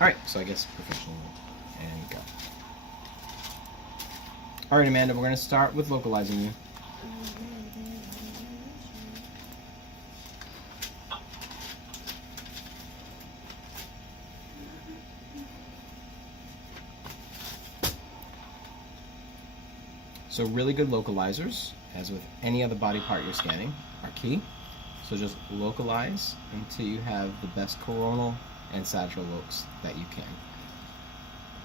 Alright, so I guess professional and go. Alright, Amanda, we're going to start with localizing you. So really good localizers, as with any other body part you're scanning, are key. So just localize until you have the best coronal and sagittal locus that you can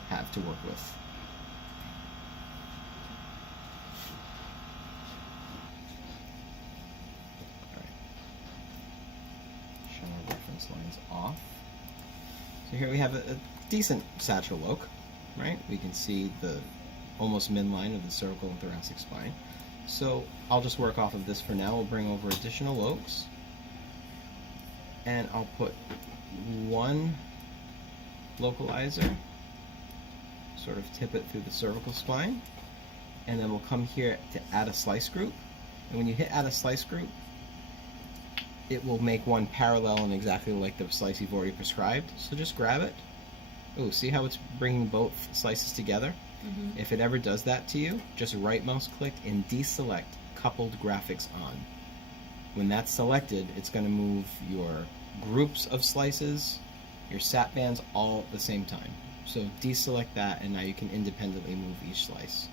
have to work with. Alright. Shut our reference lines off. So here we have a decent sagittal loc, right? We can see the almost midline of the cervical and thoracic spine. So I'll just work off of this for now. We'll bring over additional locus, and I'll put one localizer, sort of tip it through the cervical spine, and then we'll come here to add a slice group. And when you hit add a slice group, it will make one parallel and exactly like the slice you've already prescribed. So just grab it. Oh, see how it's bringing both slices together? Mm-hmm. If it ever does that to you, just right mouse click and deselect coupled graphics on. When that's selected, it's going to move your groups of slices, your sat bands all at the same time. So deselect that, and now you can independently move each slice.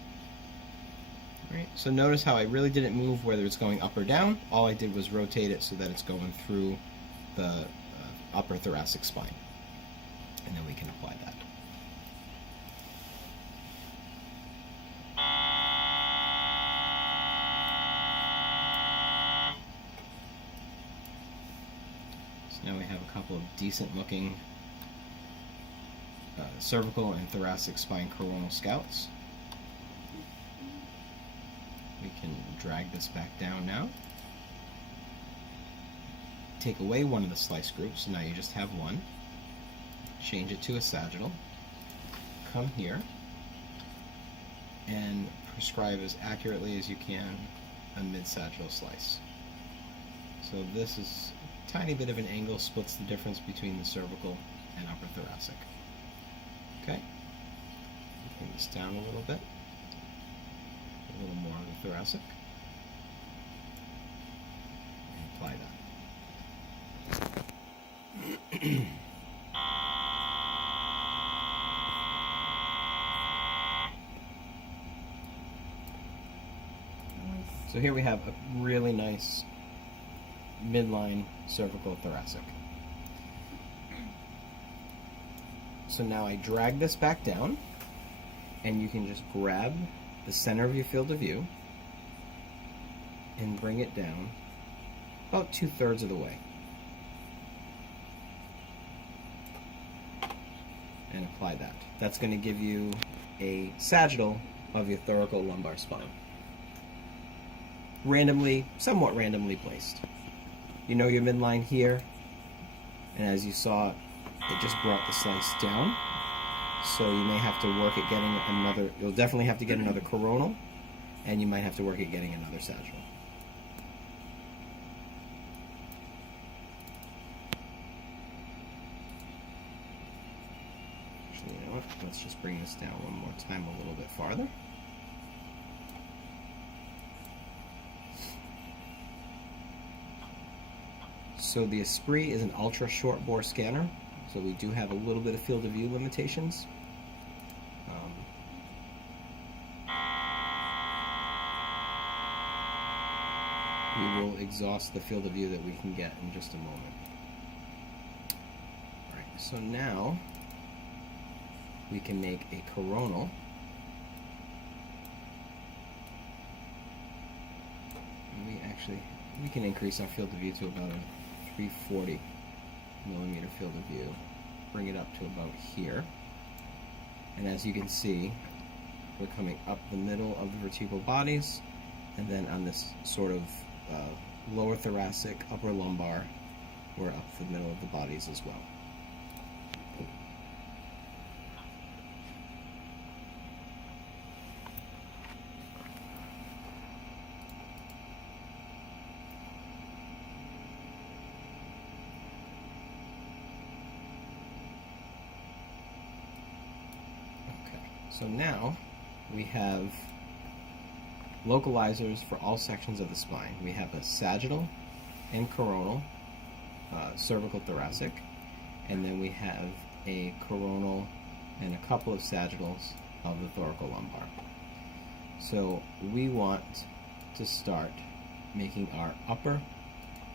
Right? So notice how I really didn't move whether it's going up or down. All I did was rotate it so that it's going through the upper thoracic spine. And then we can apply that. So now we have a couple of decent looking cervical and thoracic spine coronal scouts. We can drag this back down now. Take away one of the slice groups, so now you just have one. Change it to a sagittal. Come here and prescribe as accurately as you can a mid-sagittal slice. So this is a tiny bit of an angle, splits the difference between the cervical and upper thoracic. Okay, bring this down a little bit. A little more of the thoracic. And apply that. So here we have a really nice midline cervical thoracic. So now I drag this back down, and you can just grab the center of your field of view and bring it down about 2/3 of the way. And apply that. That's going to give you a sagittal of your thoracolumbar spine. Somewhat randomly placed. You know your midline here, and as you saw, it just brought the slice down. So you may have to work at getting another, you'll definitely have to get another coronal, and you might have to work at getting another sagittal. Actually, you know what? Let's just bring this down one more time a little bit farther. So the Esprit is an ultra short bore scanner, so we do have a little bit of field of view limitations. We will exhaust the field of view that we can get in just a moment. Alright, so now we can make a coronal. And we can increase our field of view to about a 340 millimeter field of view. Bring it up to about here. And as you can see, we're coming up the middle of the vertebral bodies, and then on this sort of lower thoracic, upper lumbar, we're up the middle of the bodies as well. So now we have localizers for all sections of the spine. We have a sagittal and coronal, cervical thoracic, and then we have a coronal and a couple of sagittals of the thoracolumbar. So we want to start making our upper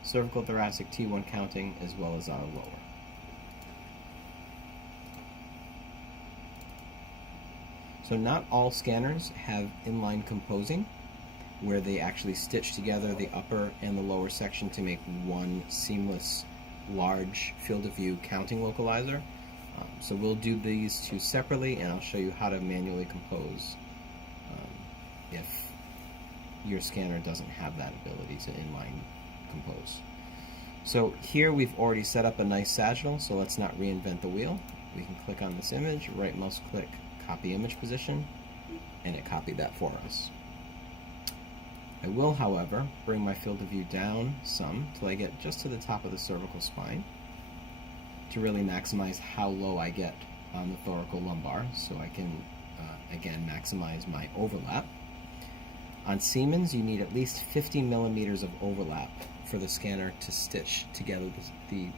cervical thoracic T1 counting as well as our lower. So not all scanners have inline composing, where they actually stitch together the upper and the lower section to make one seamless, large field of view counting localizer. So we'll do these two separately, and I'll show you how to manually compose if your scanner doesn't have that ability to inline compose. So here we've already set up a nice sagittal, so let's not reinvent the wheel. We can click on this image, right mouse click, copy image position, and it copied that for us. I will, however, bring my field of view down some till I get just to the top of the cervical spine to really maximize how low I get on the thoracolumbar, so I can, again, maximize my overlap. On Siemens, you need at least 50 millimeters of overlap for the scanner to stitch together the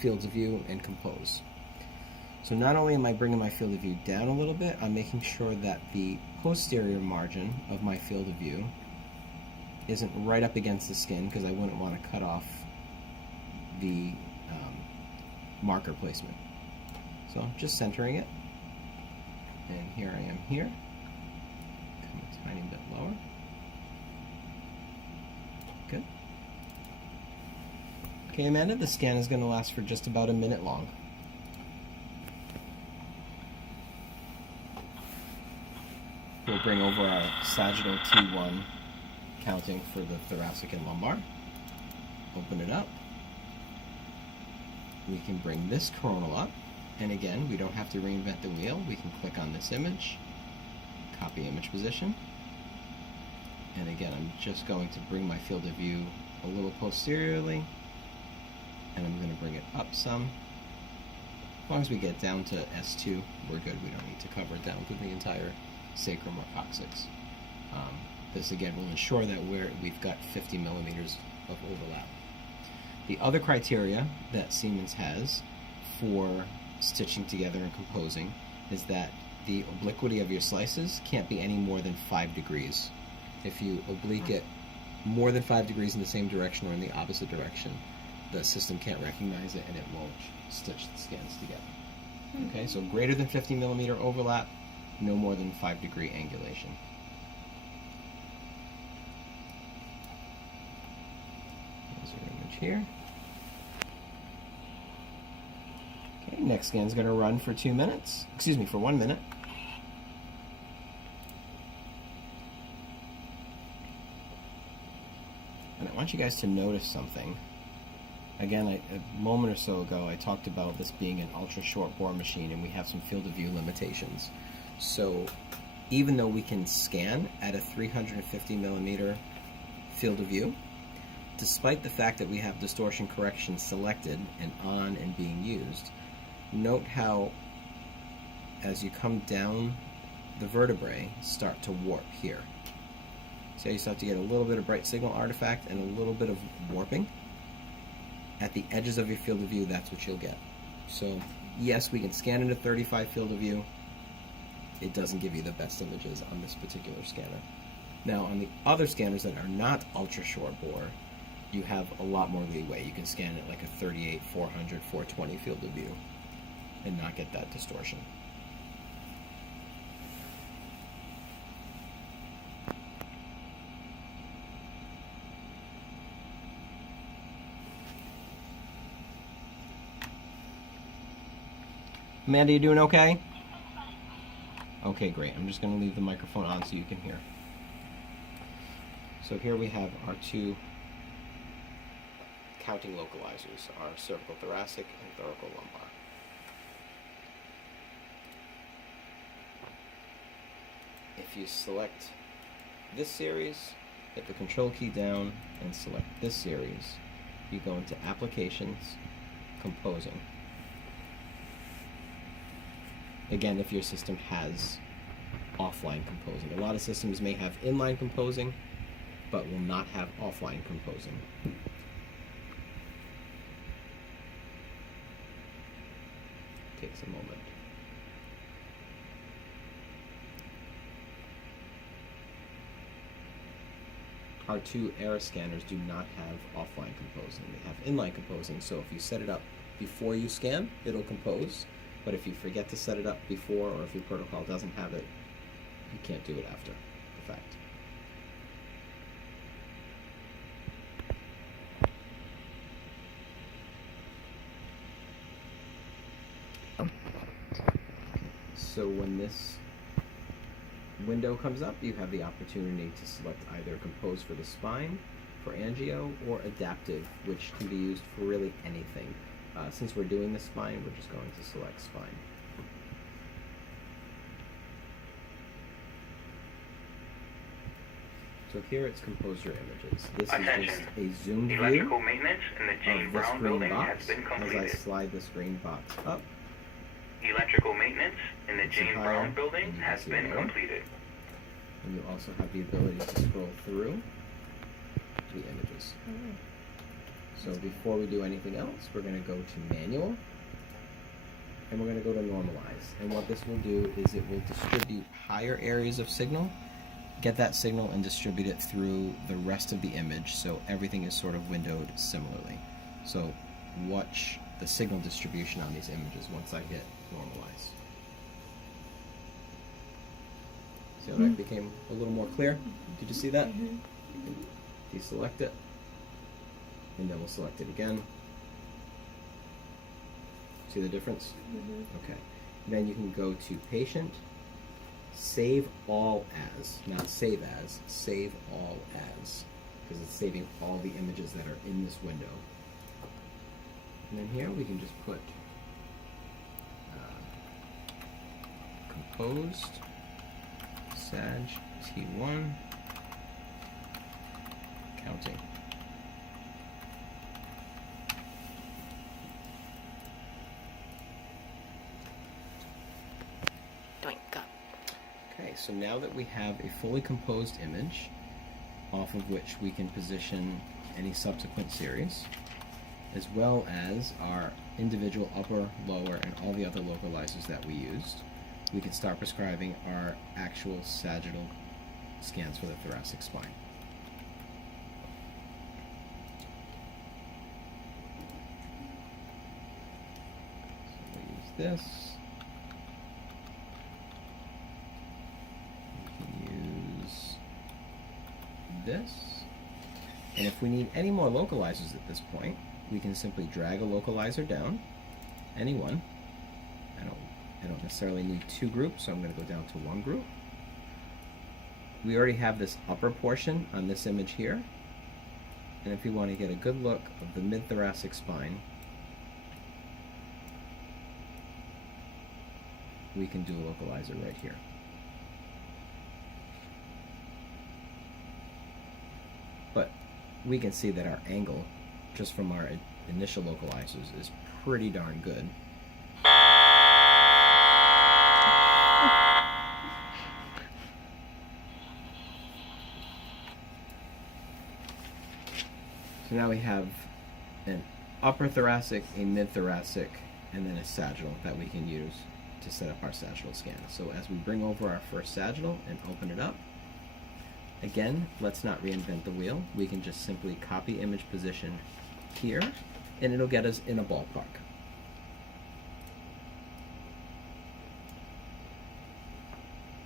fields of view and compose. So not only am I bringing my field of view down a little bit, I'm making sure that the posterior margin of my field of view isn't right up against the skin, because I wouldn't want to cut off the marker placement. So I'm just centering it, and here I am here. Come a tiny bit lower. Good. Okay, Amanda, the scan is going to last for just about a minute long. We'll bring over our sagittal T1 counting for the thoracic and lumbar. Open it up. We can bring this coronal up, and again, we don't have to reinvent the wheel. We can click on this image, copy image position, and again, I'm just going to bring my field of view a little posteriorly, and I'm going to bring it up some. As long as we get down to S2, we're good. We don't need to cover it down through the entire sacrum or coccyx. This again will ensure that we've got 50 millimeters of overlap. The other criteria that Siemens has for stitching together and composing is that the obliquity of your slices can't be any more than 5 degrees. If you oblique it more than 5 degrees in the same direction or in the opposite direction, the system can't recognize it and it won't stitch the scans together. Okay, so greater than 50 millimeter overlap, no more than 5 degree angulation. There's our image here. Okay, next scan is going to run for 2 minutes. Excuse me, for 1 minute. And I want you guys to notice something. Again, a moment or so ago, I talked about this being an ultra short bore machine, and we have some field of view limitations. So even though we can scan at a 350 millimeter field of view, despite the fact that we have distortion correction selected and on and being used, note how as you come down, the vertebrae start to warp here. So you start to get a little bit of bright signal artifact and a little bit of warping. At the edges of your field of view, that's what you'll get. So yes, we can scan into 35 field of view. It doesn't give you the best images on this particular scanner. Now, on the other scanners that are not ultra short bore, you have a lot more leeway. You can scan at like a 38, 400, 420 field of view and not get that distortion. Amanda, you doing okay? Okay, great. I'm just going to leave the microphone on so you can hear. So here we have our two counting localizers, our cervical thoracic and thoracolumbar. If you select this series, hit the control key down and select this series, you go into applications, composing. Again, if your system has offline composing. A lot of systems may have inline composing, but will not have offline composing. Takes a moment. Our two ERA scanners do not have offline composing. They have inline composing, so if you set it up before you scan, it'll compose. But if you forget to set it up before, or if your protocol doesn't have it, you can't do it after the fact. So when this window comes up, you have the opportunity to select either compose for the spine, for angio, or adaptive, which can be used for really anything. Since we're doing the spine, we're just going to select spine. So here it's compose your images. This is just a zoom view Electrical maintenance in the Jane of this Brown green building box has been as completed. I slide this green box up. Electrical maintenance in the It's Jane higher, Brown and building you can has see been lower. completed. And you also have the ability to scroll through the images. So before we do anything else, we're going to go to manual, and we're going to go to normalize. And what this will do is it will distribute higher areas of signal, get that signal and distribute it through the rest of the image, so everything is sort of windowed similarly. So watch the signal distribution on these images once I hit normalize. See how that became a little more clear? Did you see that? Deselect it, and then we'll select it again. See the difference? Okay. Then you can go to patient, save all as, not save as, save all as, because it's saving all the images that are in this window. And then here we can just put composed Sag T1 counting. Okay, so now that we have a fully composed image off of which we can position any subsequent series, as well as our individual upper, lower, and all the other localizers that we used, we can start prescribing our actual sagittal scans for the thoracic spine. So we use this. We can use this. And if we need any more localizers at this point, we can simply drag a localizer down, any one. I don't necessarily need two groups, so I'm going to go down to one group. We already have this upper portion on this image here. And if you want to get a good look of the mid-thoracic spine, we can do a localizer right here. But we can see that our angle, just from our initial localizers, is pretty darn good. So now we have an upper thoracic, a mid-thoracic, and then a sagittal that we can use to set up our sagittal scan. So as we bring over our first sagittal and open it up, again, let's not reinvent the wheel. We can just simply copy image position here, and it'll get us in a ballpark.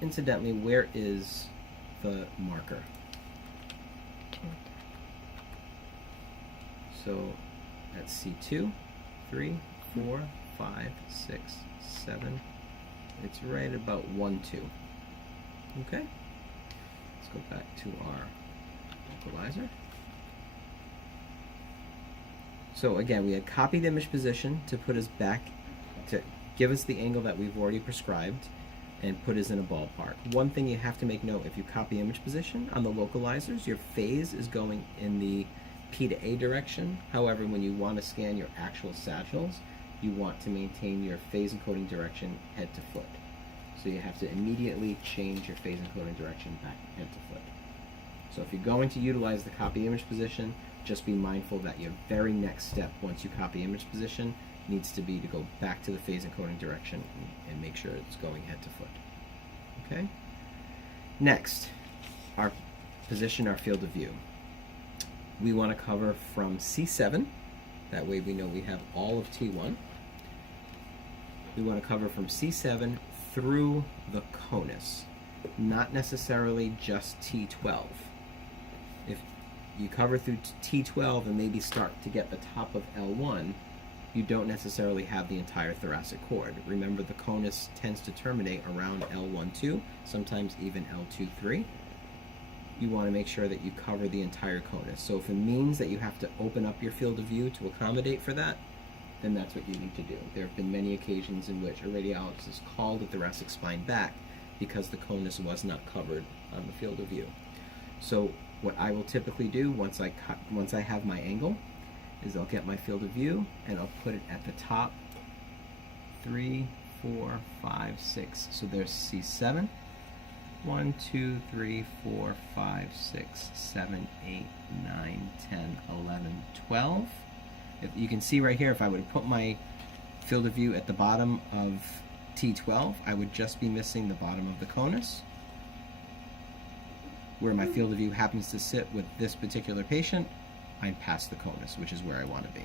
Incidentally, where is the marker? So that's C2, 3, 4, 5, 6, 7. It's right about 1, 2. Okay? Let's go back to our localizer. So again, we had copied image position to put us back, to give us the angle that we've already prescribed and put us in a ballpark. One thing you have to make note, if you copy image position on the localizers, your phase is going in the P to A direction. However, when you want to scan your actual sagittals, you want to maintain your phase encoding direction head to foot. So you have to immediately change your phase encoding direction back head to foot. So if you're going to utilize the copy image position, just be mindful that your very next step once you copy image position needs to be to go back to the phase encoding direction and make sure it's going head to foot. Okay? Next, our position, our field of view. We want to cover from C7, that way we know we have all of T1. We want to cover from C7 through the conus, not necessarily just T12. If you cover through T12 and maybe start to get the top of L1, you don't necessarily have the entire thoracic cord. Remember, the conus tends to terminate around L1-2, sometimes even L2-3. You want to make sure that you cover the entire conus. So if it means that you have to open up your field of view to accommodate for that, then that's what you need to do. There have been many occasions in which a radiologist has called the thoracic spine back because the conus was not covered on the field of view. So what I will typically do once I have my angle is I'll get my field of view and I'll put it at the top. 3, 4, 5, 6. So there's C7. 1, 2, 3, 4, 5, 6, 7, 8, 9, 10, 11, 12. If you can see right here, if I would put my field of view at the bottom of T12, I would just be missing the bottom of the conus. Where my field of view happens to sit with this particular patient, I'm past the conus, which is where I want to be.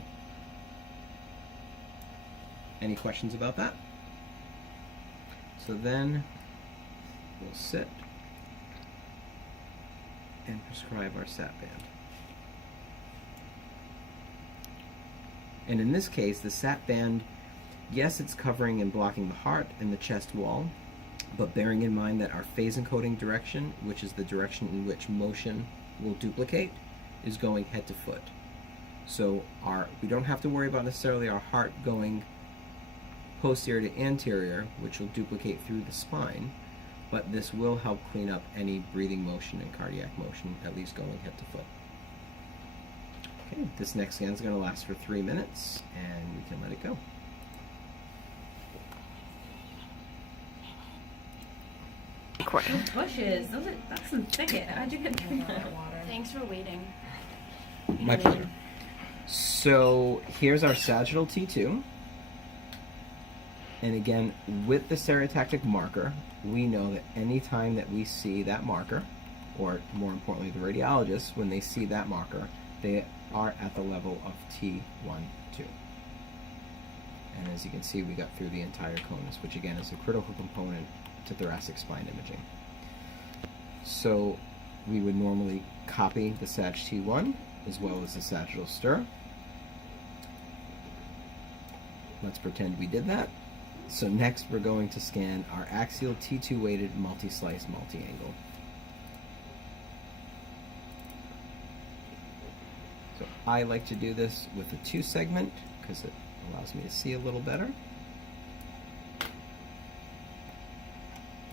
Any questions about that? So then we'll sit and prescribe our sat band. And in this case, the sat band, yes, it's covering and blocking the heart and the chest wall, but bearing in mind that our phase encoding direction, which is the direction in which motion will duplicate, is going head to foot. So we don't have to worry about necessarily our heart going posterior to anterior, which will duplicate through the spine, but this will help clean up any breathing motion and cardiac motion, at least going head to foot. Okay, this next scan is going to last for 3 minutes, and we can let it go. Those bushes, that's some thicket. How'd you get through that? Thanks for waiting. My pleasure. So here's our sagittal T2. And again, with the stereotactic marker, we know that any time that we see that marker, or more importantly, the radiologist, when they see that marker, they are at the level of T1-2. And as you can see, we got through the entire conus, which again is a critical component to thoracic spine imaging. So we would normally copy the Sag T1 as well as the sagittal stir. Let's pretend we did that. So next we're going to scan our axial T2 weighted multi-slice multi-angle. So I like to do this with a 2 segment because it allows me to see a little better.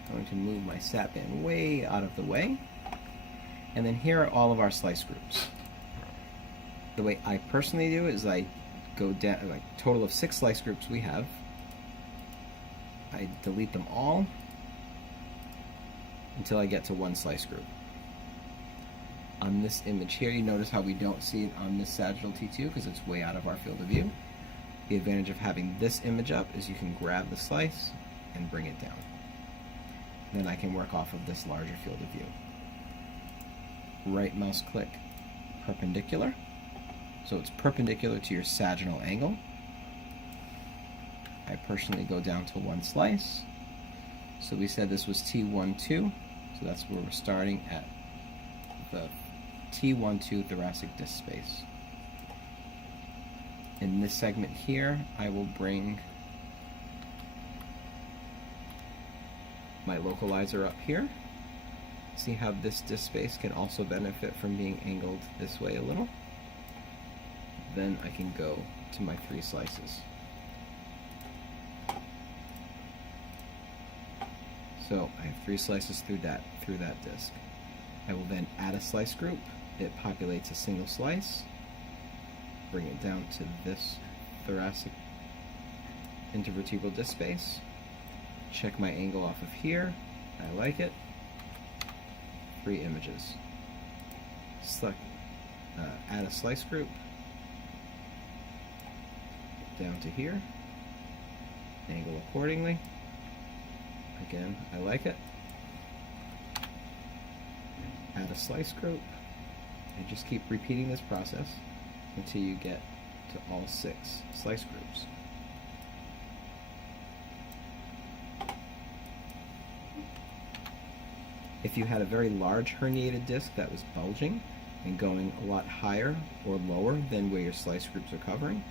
I'm going to move my sat band way out of the way. And then here are all of our slice groups. The way I personally do it is I go down, like total of 6 slice groups we have. I delete them all until I get to 1 slice group. On this image here, you notice how we don't see it on this sagittal T2 because it's way out of our field of view. The advantage of having this image up is you can grab the slice and bring it down. Then I can work off of this larger field of view. Right mouse click, perpendicular. So it's perpendicular to your sagittal angle. I personally go down to 1 slice. So we said this was T1-2, so that's where we're starting at the T1-2 thoracic disc space. In this segment here, I will bring my localizer up here. See how this disc space can also benefit from being angled this way a little. Then I can go to my 3 slices. So I have 3 slices through that disc. I will then add a slice group. It populates a single slice. Bring it down to this thoracic intervertebral disc space. check my angle off of here. I like it. 3 images. Select, add a slice group down to here. Angle accordingly. Again, I like it. Add a slice group, and just keep repeating this process until you get to all 6 slice groups. If you had a very large herniated disc that was bulging and going a lot higher or lower than where your slice groups are covering,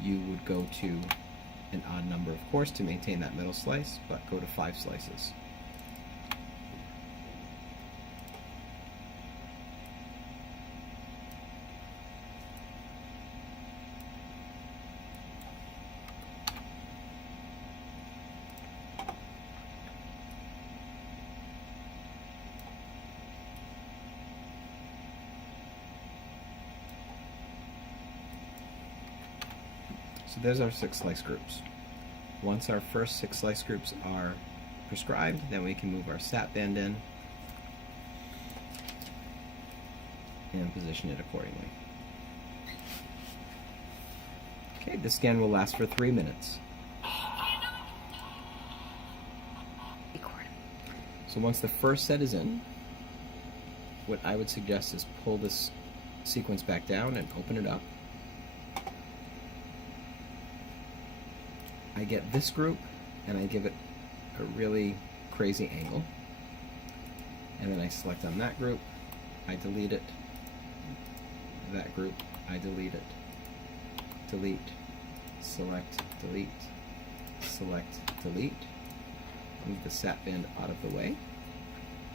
you would go to an odd number, of course, to maintain that middle slice, but go to 5 slices. So there's our 6 slice groups. Once our first 6 slice groups are prescribed, then we can move our sat band in and position it accordingly. Okay, the scan will last for 3 minutes. So once the first set is in, what I would suggest is pull this sequence back down and open it up. I get this group and I give it a really crazy angle, and then I select on that group, I delete it, that group, I delete it, delete, select, delete, select, delete, move the sat band out of the way,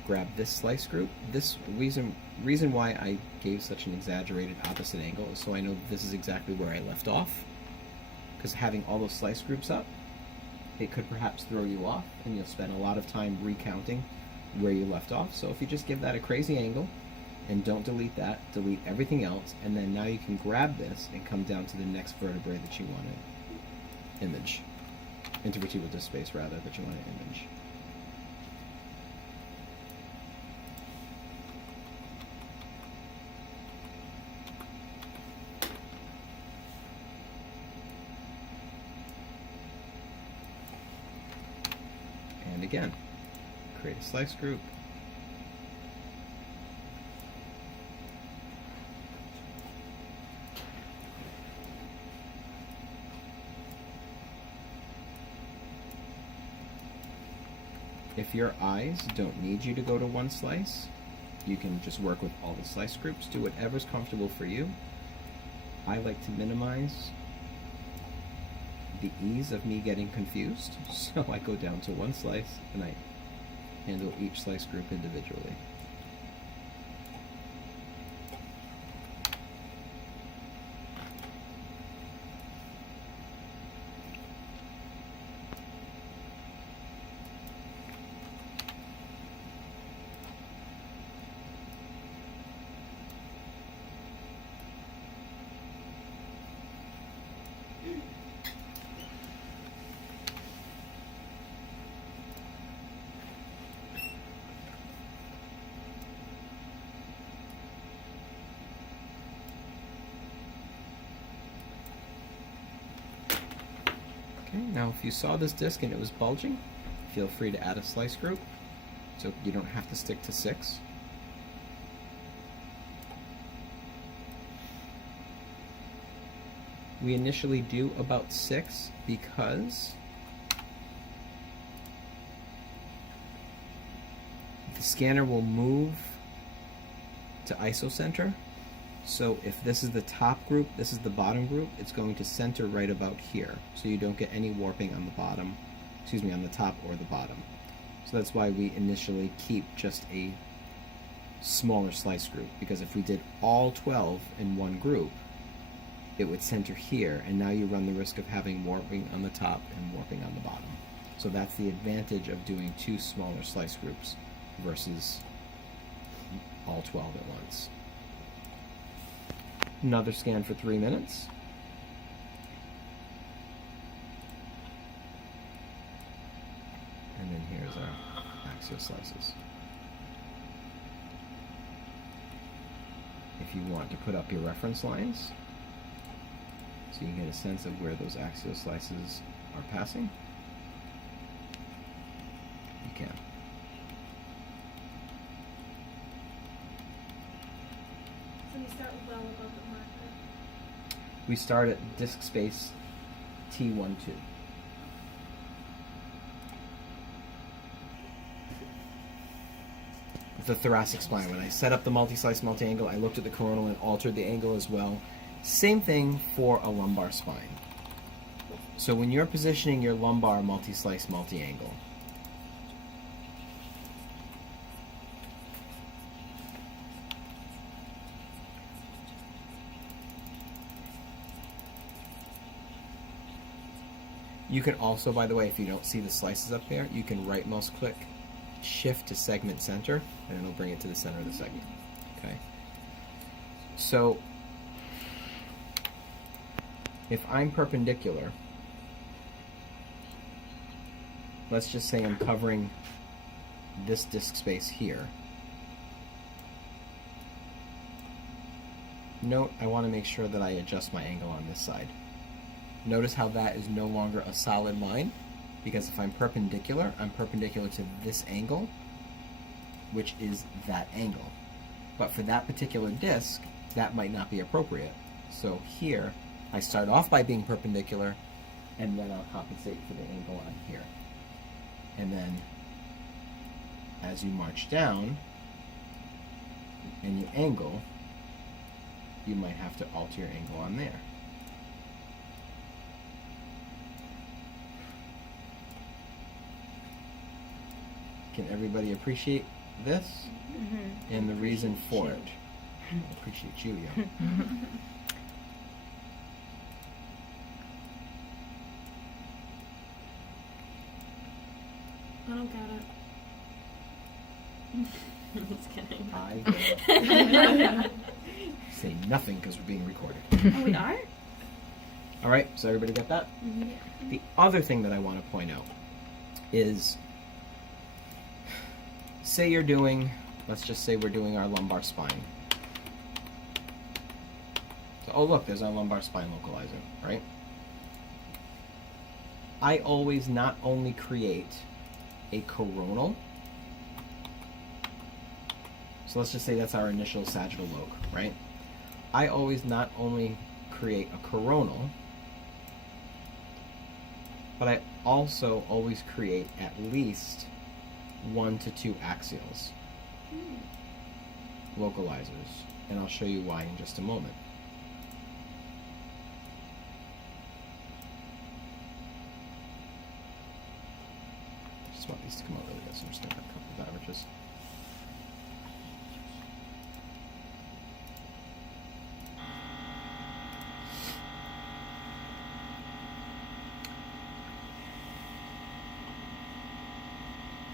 grab this slice group. This reason why I gave such an exaggerated opposite angle is so I know that this is exactly where I left off. Because having all those slice groups up, it could perhaps throw you off, and you'll spend a lot of time recounting where you left off. So if you just give that a crazy angle, and don't delete that, delete everything else, and then now you can grab this and come down to the next vertebrae that you want to image. Intervertebral disc space, rather, that you want to image. And again, create a slice group. If your eyes don't need you to go to 1 slice, you can just work with all the slice groups. Do whatever's comfortable for you. I like to minimize the ease of me getting confused, so I go down to 1 slice and I handle each slice group individually. Okay, now if you saw this disc and it was bulging, feel free to add a slice group, so you don't have to stick to 6. We initially do about 6 because the scanner will move to isocenter. So if this is the top group, this is the bottom group, it's going to center right about here, so you don't get any warping on the bottom, on the top or the bottom. So that's why we initially keep just a smaller slice group, because if we did all 12 in one group, it would center here, and now you run the risk of having warping on the top and warping on the bottom. So that's the advantage of doing 2 smaller slice groups versus all 12 at once. Another scan for 3 minutes. There's our axial slices. If you want to put up your reference lines, so you get a sense of where those axial slices are passing, you can. So we start well above the marker. We start at disc space T12. The thoracic spine. When I set up the multi-slice multi-angle, I looked at the coronal and altered the angle as well. Same thing for a lumbar spine. So when you're positioning your lumbar multi-slice multi-angle, you can also, by the way, if you don't see the slices up there, you can right mouse click, shift to segment center, and it'll bring it to the center of the segment. Okay. So if I'm perpendicular, let's just say I'm covering this disc space here. Note, I want to make sure that I adjust my angle on this side. Notice how that is no longer a solid line, because if I'm perpendicular to this angle, which is that angle. But for that particular disc, that might not be appropriate. So here, I start off by being perpendicular, and then I'll compensate for the angle on here. And then, as you march down, and you angle, you might have to alter your angle on there. Can everybody appreciate this? Mm-hmm. And the reason for it? I appreciate you, yeah. I don't get it. Just kidding. I will say nothing because we're being recorded. Oh, we are? All right, so everybody got that? Mm-hmm. The other thing that I want to point out is, say you're doing, let's just say we're doing our lumbar spine. So, oh look, there's our lumbar spine localizer, right? I always not only create a coronal, so let's just say that's our initial sagittal loc, right? I always not only create a coronal, but I also always create at least 1 to 2 axials, localizers, and I'll show you why in just a moment. I just want these to come out really good, so I'm just going to have a couple of averages.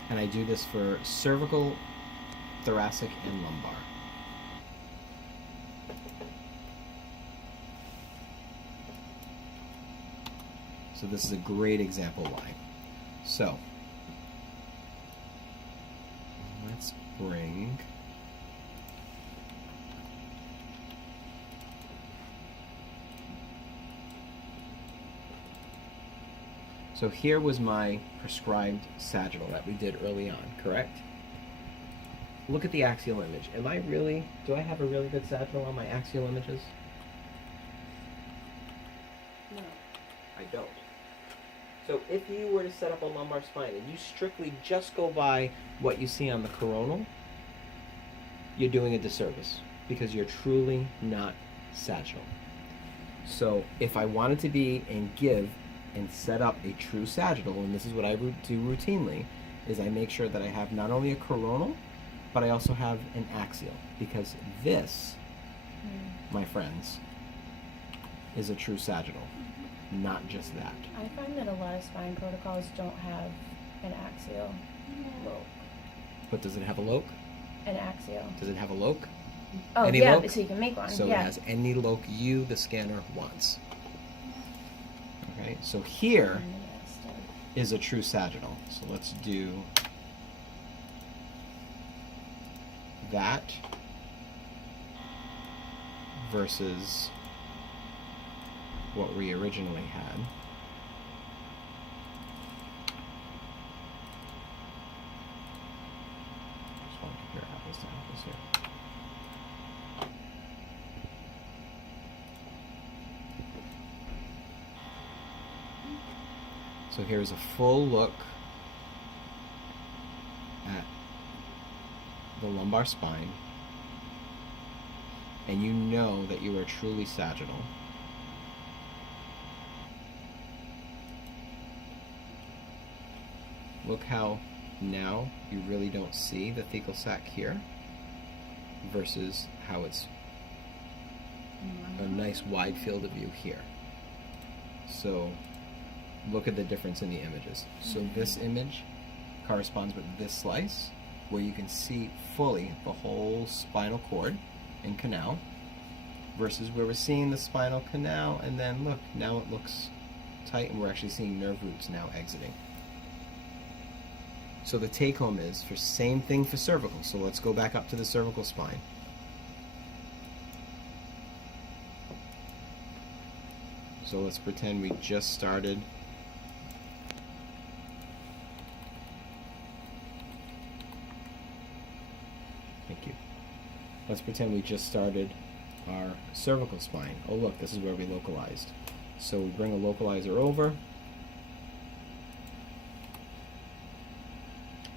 And I do this for cervical, thoracic, and lumbar. So this is a great example why. So, let's bring so here was my prescribed sagittal that we did early on, correct? Look at the axial image. Do I have a really good sagittal on my axial images? No. I don't. So if you were to set up a lumbar spine and you strictly just go by what you see on the coronal, you're doing a disservice because you're truly not sagittal. So if I wanted to be and give and set up a true sagittal, and this is what I do routinely, is I make sure that I have not only a coronal, but I also have an axial, because this, my friends, is a true sagittal, not just that. I find that a lot of spine protocols don't have an axial loc. But does it have a loc? An axial. Does it have a loc? Oh, Any yeah, loc? so you can make one. So yeah. it has any loc you, the scanner, wants. Okay, so here is a true sagittal. So let's do that versus what we originally had. Just want to compare apples to apples here. So here's a full look at the lumbar spine, and you know that you are truly sagittal. Look how now you really don't see the thecal sac here versus how it's a nice wide field of view here. So look at the difference in the images. So this image corresponds with this slice, where you can see fully the whole spinal cord and canal, versus where we're seeing the spinal canal, and then look, now it looks tight and we're actually seeing nerve roots now exiting. So the take home is for same thing for cervical. So let's go back up to the cervical spine. So let's pretend we just started Thank you. Let's pretend we just started our cervical spine. Oh look, this is where we localized. So we bring a localizer over.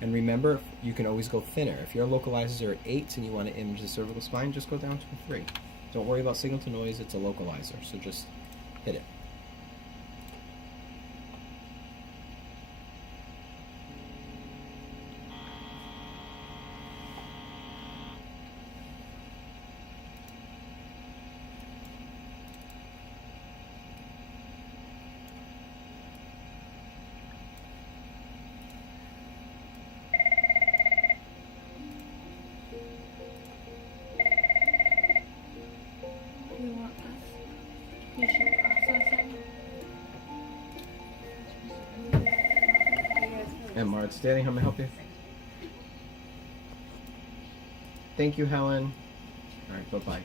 And remember, you can always go thinner. If your localizers are at 8 and you want to image the cervical spine, just go down to a 3. Don't worry about signal to noise, it's a localizer, so just hit it. You want patient processing? MR, it's Danny, how may I help you? Thank you, Helen. Alright, bye-bye.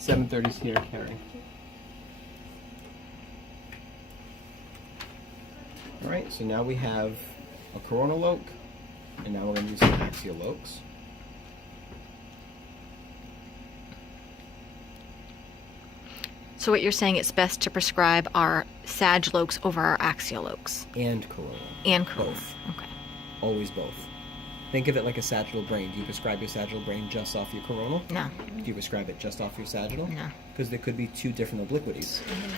7:30's here, Carrie. Alright, so now we have a coronal loc, and now we're going to do some axial locs. So what you're saying, it's best to prescribe our sag locs over our axial locs. And coronal. And coronal. Both. Okay. Always both. Think of it like a sagittal brain. Do you prescribe your sagittal brain just off your coronal? No. Do you prescribe it just off your sagittal? No. Because there could be two different obliquities. Mm-hmm.